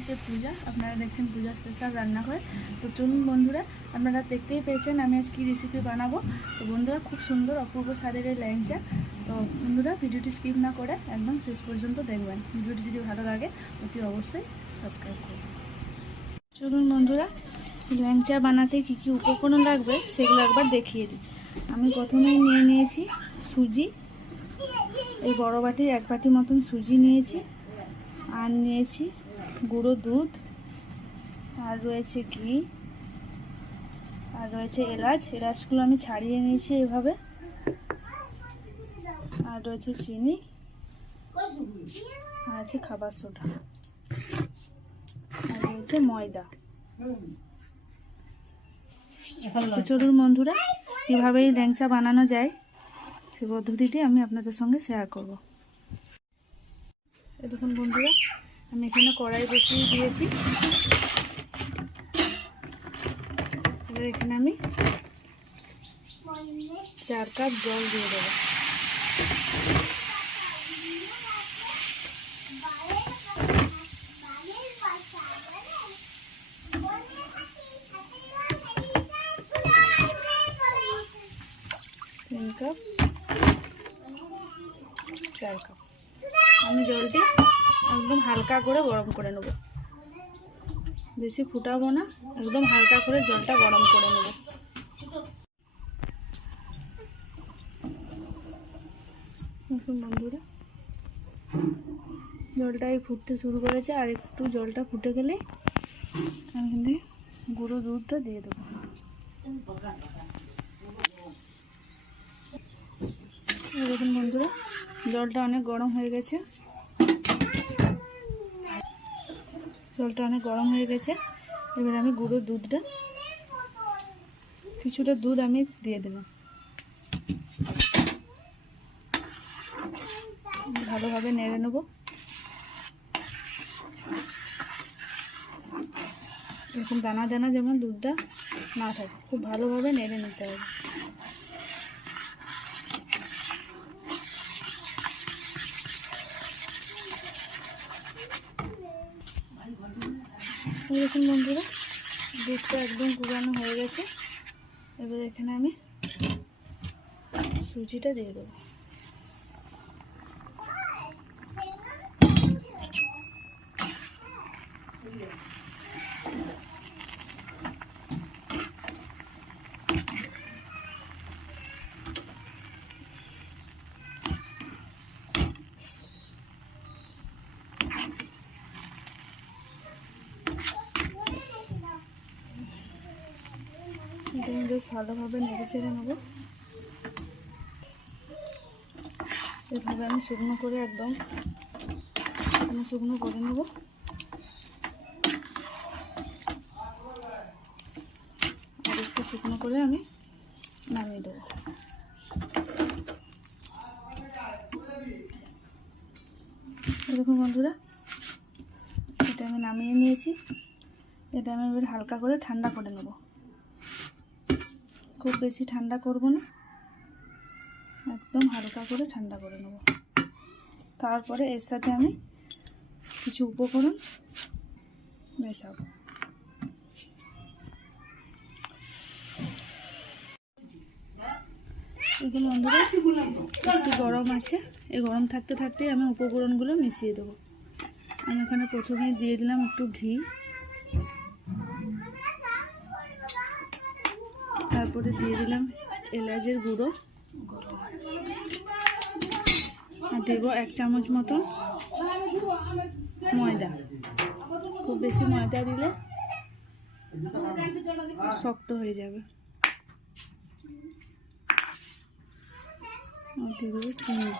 নিরামিষের পূজা। আপনারা দেখছেন পূজা স্পেশাল রান্নাঘর। তো চলুন বন্ধুরা, আপনারা দেখতেই পেয়েছেন আমি আজ কী রেসিপি বানাবো। তো বন্ধুরা, খুব সুন্দর অপূর্ব স্বাদের এই ল্যাংচা। তো বন্ধুরা, ভিডিওটি স্কিপ না করে একদম শেষ পর্যন্ত দেখবেন। ভিডিওটি যদি ভালো লাগে অতি অবশ্যই সাবস্ক্রাইব করবেন। চলুন বন্ধুরা, ল্যাংচা বানাতে কী কী উপকরণ লাগবে সেগুলো একবার দেখিয়ে দিই। আমি প্রথমেই নিয়ে নিয়েছি সুজি। এই বড় বাটির 1 বাটি মতন সুজি নিয়েছি, আর নিয়েছি গুঁড়ো দুধ, আর রয়েছে ঘি, আর রয়েছে এলাচগুলো আমি ছাড়িয়ে নিয়েছি এভাবে, আর রয়েছে চিনি, আর আছে খাবার সোডা, আর রয়েছে ময়দা। চলুন বন্ধুরা, কীভাবে ল্যাংচা বানানো যায় সেই পদ্ধতিটি আমি আপনাদের সঙ্গে শেয়ার করব। দেখুন বন্ধুরা, আমি এখানে কড়াই বসিয়ে দিয়েছি। এবার এখানে আমি 4 কাপ জল দিয়ে দেবো। কাপ 4 কাপ আমি জলটি একদম হালকা করে গরম করে নেব। বেশি ফুটাবো না, একদম হালকা করে জলটা গরম করে নেব। দেখুন বন্ধুরা, জলটাই ফুটতে শুরু করেছে, আর একটু জলটা ফুটে গেলে আমি এখানে গুঁড়ো দুধটা দিয়ে দেবো। দেখুন বন্ধুরা, জলটা অনেক গরম হয়ে গেছে। এবার আমি গুঁড়ো দুধটা, কিছুটা দুধ আমি দিয়ে দিলাম। ভালোভাবে নেড়ে নেব। এরকম দানা দানা যেমন দুধটা না থাকে, খুব ভালোভাবে নেড়ে নিতে হবে। দেখুন বন্ধুরা, দুধটা একদম গুঁড়ানো হয়ে গেছে। এবার এখানে আমি সুজিটা দিয়ে দেবো। বেশ ভালোভাবে নেড়ে চেড়ে নেব। এভাবে আমি শুকনো করে একদম শুকনো করে নেব। আর একটু শুকনো করে আমি নামিয়ে দেবো। দেখুন বন্ধুরা, এটা আমি নামিয়ে নিয়েছি। এটা আমি এবার হালকা করে ঠান্ডা করে নেব। খুব বেশি ঠান্ডা করব না, একদম হালকা করে ঠান্ডা করে নেব। তারপরে এর সাথে আমি কিছু উপকরণ মেশাবো। দেখুন বন্ধুরা, একটু গরম আছে। এই গরম থাকতে থাকতেই আমি উপকরণগুলো মিশিয়ে দেবো। আমি এখানে প্রথমেই দিয়ে দিলাম একটু ঘি, তারপরে দিয়ে দিলাম এলাচের গুঁড়ো, আর দেবো 1 চামচ মতন ময়দা। খুব বেশি ময়দা দিলে শক্ত হয়ে যাবে। আর দিয়ে দেবো চিনি।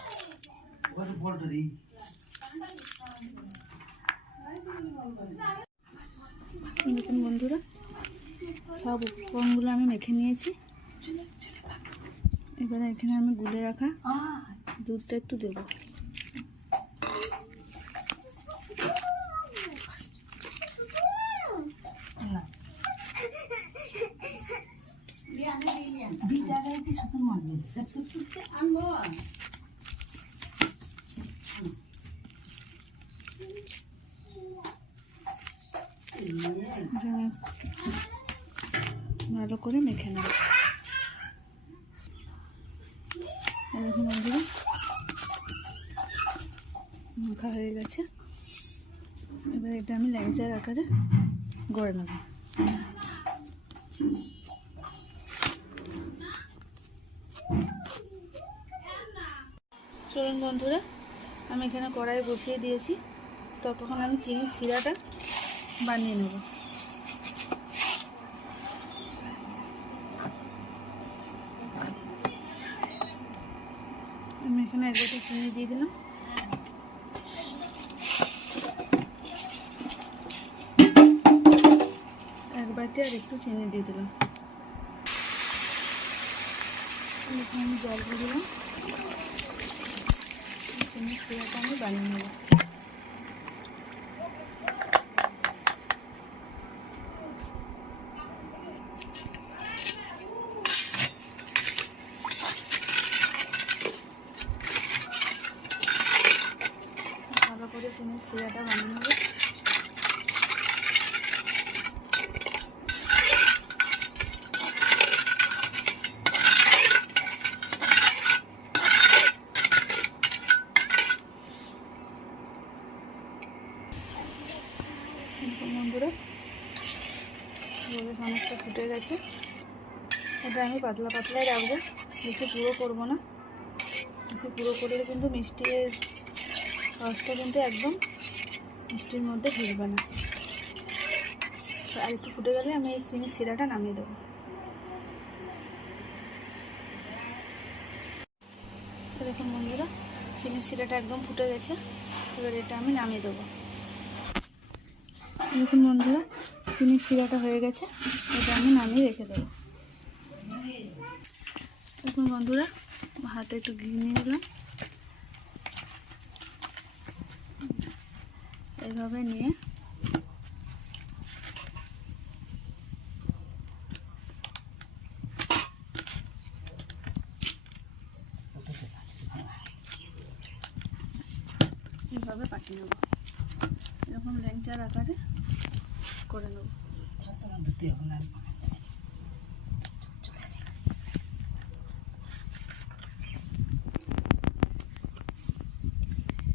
দেখুন বন্ধুরা, সব উপকরণগুলো আমি মেখে নিয়েছি। এবারে এখানে আমি গুলে রাখা দুধটা একটু দেবো। ভালো করে মেখে নেব। এরকম বন্ধুরা মাখা হয়ে গেছে। এবার এটা আমি ল্যাংচার আকারে গড়ে নেব। চলুন বন্ধুরা, আমি এখানে কড়াই বসিয়ে দিয়েছি। ততক্ষণ আমি চিনির শিরাটা বানিয়ে নেব। আমি এখানে এক বাটি চিনি দিয়ে দিলাম। এক বাটি আর একটু চিনি দিয়ে দিলাম। এখানে আমি জল দিয়ে দিলাম। চিনির শিরাটা আমি বানিয়ে নেব। ভালো করে চিনির শিরাটা বানিয়ে নেব। বন্ধুরা অনেকটা ফুটে গেছে। এটা আমি পাতলা পাতলাই রাখবো, বেশি পুরো করবো না। বেশি পুরো করলে কিন্তু মিষ্টির রসটা কিন্তু একদম মিষ্টির মধ্যে ঢুকবে না। আর একটু ফুটে গেলে আমি এই চিনির শিরাটা নামিয়ে দেবো। দেখুন বন্ধুরা, চিনির শিরাটা একদম ফুটে গেছে। এবার এটা আমি নামিয়ে দেবো। দেখুন বন্ধুরা, চিনির শিরাটা হয়ে গেছে। এটা আমি নামিয়ে রেখে দেবো। দেখুন বন্ধুরা, হাতে একটু ঘি নিয়ে নিলাম। এইভাবে নিয়ে এইভাবে পাঠিয়ে নেব। এরকম ল্যাংচার আকারে করে নেব।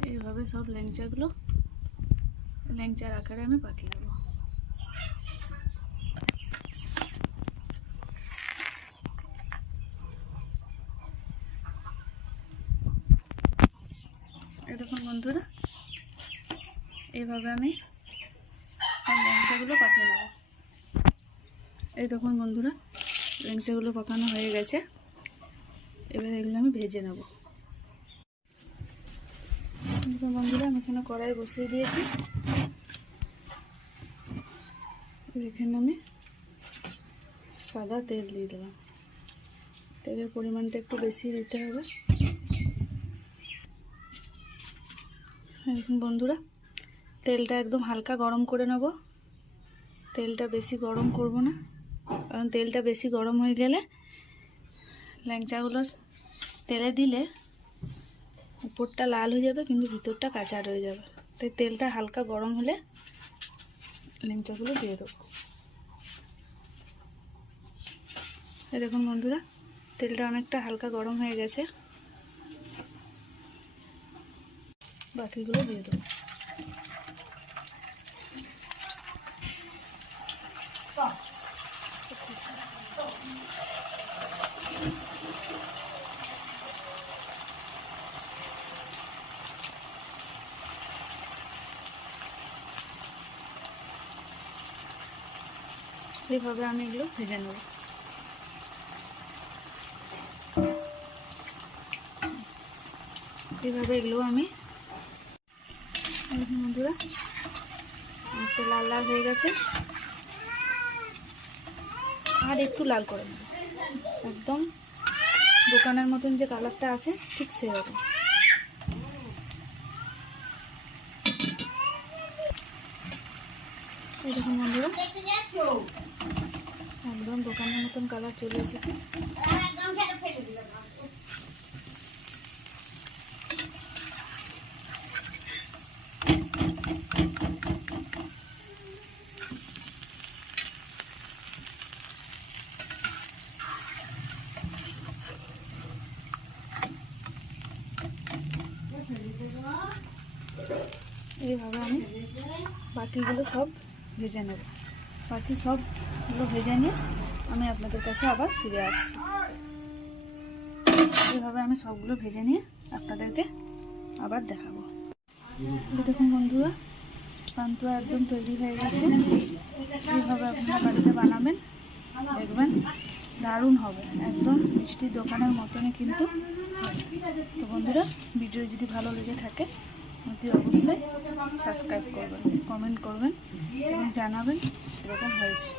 এইভাবে সব ল্যাংচার আকারে আমি পাঠিয়ে নেব। দেখুন বন্ধুরা, এইভাবে আমি সব ল্যাংচাগুলো পাকিয়ে নেব। এই দেখুন বন্ধুরা, ল্যাংচাগুলো পাকানো হয়ে গেছে। এবার এগুলো আমি ভেজে নেব। বন্ধুরা, আমি এখানে কড়াই বসিয়ে দিয়েছি। এখানে আমি সাদা তেল দিয়ে দিলাম। তেলের পরিমাণটা একটু বেশি দিতে হবে। এখন বন্ধুরা, তেলটা একদম হালকা গরম করে নেব। তেলটা বেশি গরম করব না, কারণ তেলটা বেশি গরম হয়ে গেলে ল্যাংচাগুলো তেলে দিলে উপরটা লাল হয়ে যাবে কিন্তু ভিতরটা কাঁচা রয়ে যাবে। তাই তেলটা হালকা গরম হলে ল্যাংচাগুলো দিয়ে দেবো। দেখুন বন্ধুরা, তেলটা অনেকটা হালকা গরম হয়ে গেছে। বাকিগুলো দিয়ে দেবো। এইভাবে আমি এগুলো ভেজে নেব। এইভাবে এগুলো আমি বন্ধুরা একটু লাল লাল হয়ে গেছে। আর একটু লাল করে নেব, একদম দোকানের মতন যে কালারটা আছে ঠিক সেরকম। এই দেখুন বন্ধুরা, একদম দোকানের মতন কালার চলে এসেছে। এইভাবে আমি বাকিগুলো সব ভেজে নেব। বাকি সবগুলো ভেজে নিয়ে আমি আপনাদের কাছে আবার ফিরে আসছি। এইভাবে আমি সবগুলো ভেজে নিয়ে আপনাদেরকে আবার দেখাবো। দেখুন বন্ধুরা, পান্তুয়া একদম তৈরি হয়ে গেছে। এইভাবে আপনারা বাড়িতে বানাবেন, দেখবেন দারুণ হবে, একদম মিষ্টি দোকানের মতনই কিন্তু। তো বন্ধুরা, ভিডিও যদি ভালো লেগে থাকে অবশ্যই সাবস্ক্রাইব করবেন, কমেন্ট করবেন এবং জানাবেন কীরকম হয়েছে।